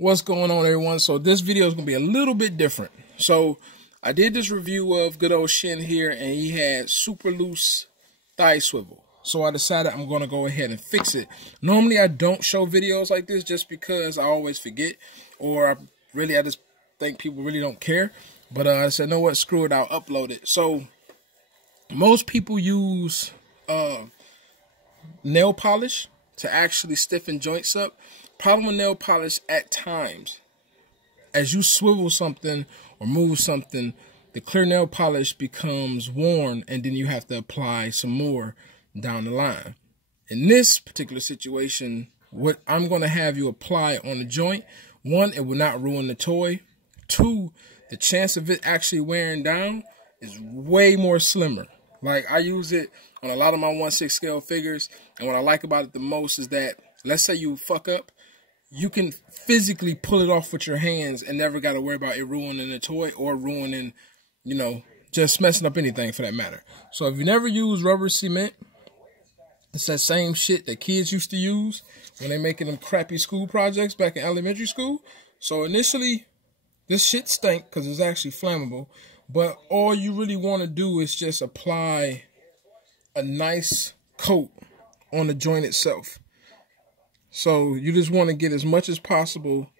What's going on, everyone? So this video is going to be a little bit different. So I did this review of good old Shin here, and he had super loose thigh swivel. So I decided I'm going to go ahead and fix it. Normally I don't show videos like this just because I always forget, or I just think people really don't care. But I said, know what, screw it, I'll upload it. So most people use nail polish to actually stiffen joints up. Problem with nail polish, at times, as you swivel something or move something, the clear nail polish becomes worn, and then you have to apply some more down the line. In this particular situation, what I'm going to have you apply on the joint, one, it will not ruin the toy. Two, the chance of it actually wearing down is way more slimmer. Like, I use it on a lot of my 1/6 scale figures, and what I like about it the most is that, let's say you fuck up, you can physically pull it off with your hands and never got to worry about it ruining the toy or ruining, you know, just messing up anything for that matter. So if you never use rubber cement, it's that same shit that kids used to use when they making them crappy school projects back in elementary school. So initially, this shit stank because it's actually flammable. But all you really want to do is just apply a nice coat on the joint itself. So you just want to get as much as possible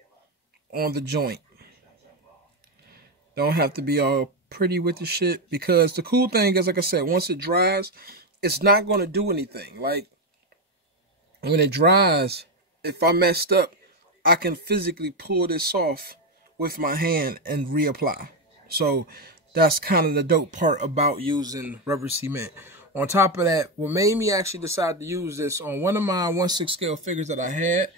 on the joint. Don't have to be all pretty with the shit, because the cool thing is, like I said, once it dries, it's not going to do anything. Like, when it dries, if I messed up, I can physically pull this off with my hand and reapply. So that's kind of the dope part about using rubber cement. On top of that, what made me actually decide to use this on one of my 1/6 scale figures that I had,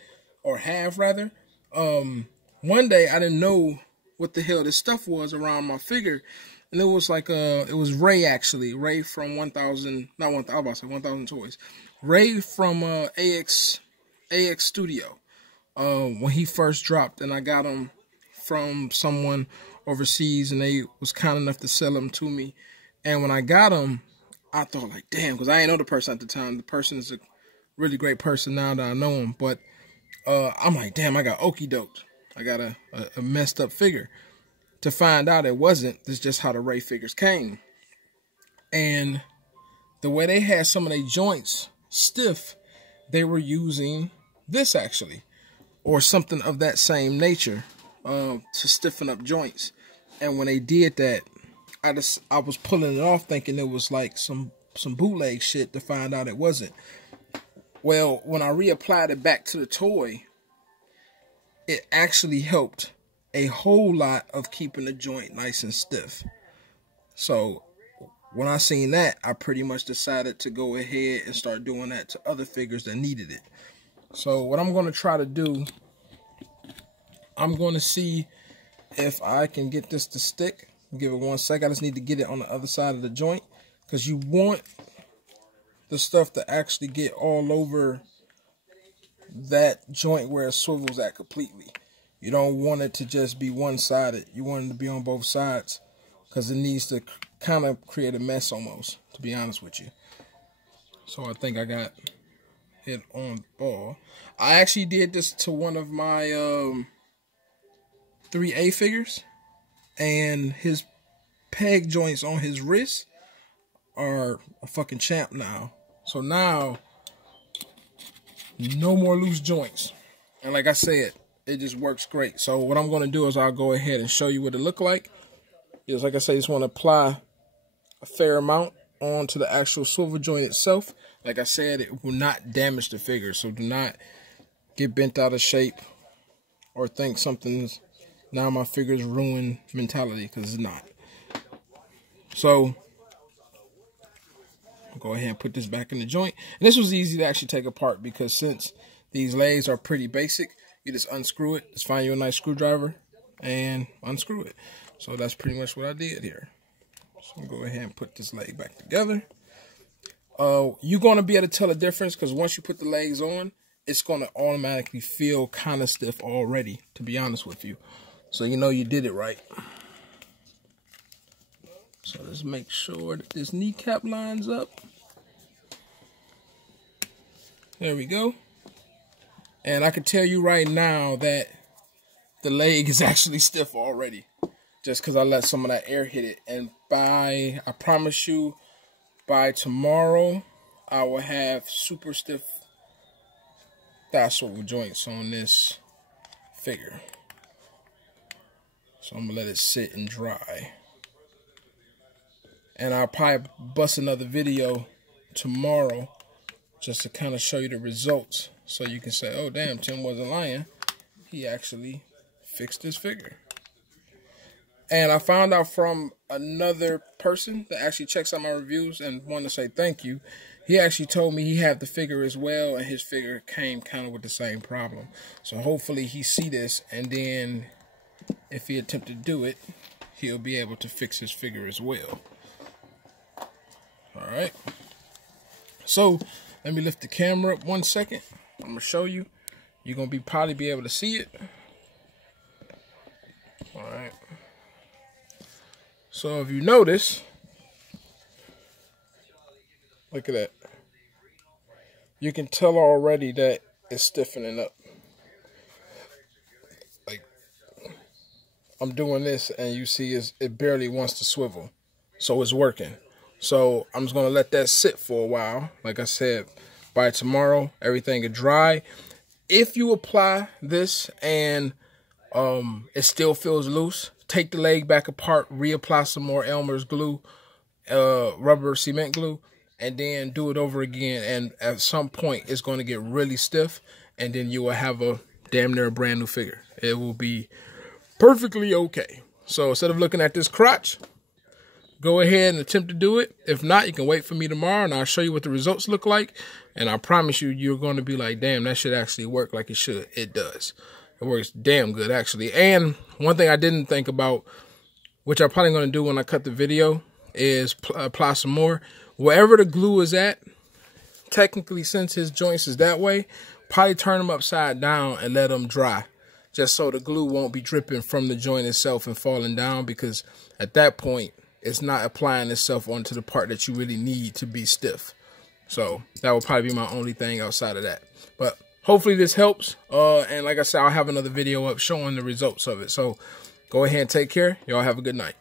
or have rather, one day I didn't know what the hell this stuff was around my figure, and it was like it was Ray, actually, Ray from 1000, not 1000, I was about to say 1000 Toys, Ray from AX Studio, when he first dropped, and I got him from someone overseas, and they was kind enough to sell them to me. And when I got them, I thought, like, damn, because I ain't know the person at the time. The person is a really great person now that I know him. But I'm like, damn, I got okie doked. I got a messed up figure. To find out it wasn't. This is just how the Ray figures came. And the way they had some of their joints stiff, they were using this, actually, or something of that same nature, to stiffen up joints. And when they did that, I was pulling it off thinking it was like some bootleg shit, to find out it wasn't. Well, when I reapplied it back to the toy, it actually helped a whole lot of keeping the joint nice and stiff. So when I seen that, I pretty much decided to go ahead and start doing that to other figures that needed it. So what I'm going to try to do, I'm going to see if I can get this to stick. Give it 1 sec. I just need to get it on the other side of the joint, because you want the stuff to actually get all over that joint where it swivels at completely. You don't want it to just be one-sided. You want it to be on both sides, because it needs to kind of create a mess almost, to be honest with you. So I think I got it on the ball. I actually did this to one of my 3A figures, and his peg joints on his wrist are a fucking champ now. So now, no more loose joints. And like I said, it just works great. So what I'm going to do is I'll go ahead and show you what it look like. Just like I say, just want to apply a fair amount onto the actual swivel joint itself. Like I said, it will not damage the figure. So do not get bent out of shape or think something's now my figure's ruined mentality, because it's not. So I'll go ahead and put this back in the joint. And this was easy to actually take apart, because since these legs are pretty basic, you just unscrew it. Just find you a nice screwdriver and unscrew it. So that's pretty much what I did here. So I'm going to go ahead and put this leg back together. You're going to be able to tell a difference, because once you put the legs on, it's going to automatically feel kind of stiff already, to be honest with you. So you know you did it right. So let's make sure that this kneecap lines up. There we go. And I can tell you right now that the leg is actually stiff already, just because I let some of that air hit it. And I promise you, by tomorrow, I will have super stiff thigh swivel joints on this figure. So I'm gonna let it sit and dry. And I'll probably bust another video tomorrow just to kind of show you the results, so you can say, oh damn, Tim wasn't lying. He actually fixed his figure. And I found out from another person that actually checks out my reviews and wanted to say thank you. He actually told me he had the figure as well, and his figure came kind of with the same problem. So hopefully he see this, and then if he attempt to do it, he'll be able to fix his figure as well. Alright. So let me lift the camera up 1 second. I'm going to show you. You're going to probably be able to see it. Alright. So if you notice, look at that. You can tell already that it's stiffening up. Like, I'm doing this and you see it barely wants to swivel. So it's working. So I'm just going to let that sit for a while. Like I said, by tomorrow, everything is dry. If you apply this and it still feels loose, take the leg back apart, reapply some more Elmer's glue, rubber cement glue, and then do it over again. And at some point, it's going to get really stiff, and then you will have a damn near brand new figure. It will be perfectly okay. So instead of looking at this crotch, go ahead and attempt to do it. If not, you can wait for me tomorrow, and I'll show you what the results look like. And I promise you, you're going to be like, damn, that should actually work like it should. It does. It works damn good, actually. And one thing I didn't think about, which I'm probably going to do when I cut the video, is apply some more. Wherever the glue is at, technically, since his joints is that way, probably turn them upside down and let them dry, just so the glue won't be dripping from the joint itself and falling down, because at that point, it's not applying itself onto the part that you really need to be stiff. So that will probably be my only thing outside of that. But hopefully this helps. And like I said, I'll have another video up showing the results of it. So go ahead and take care. Y'all have a good night.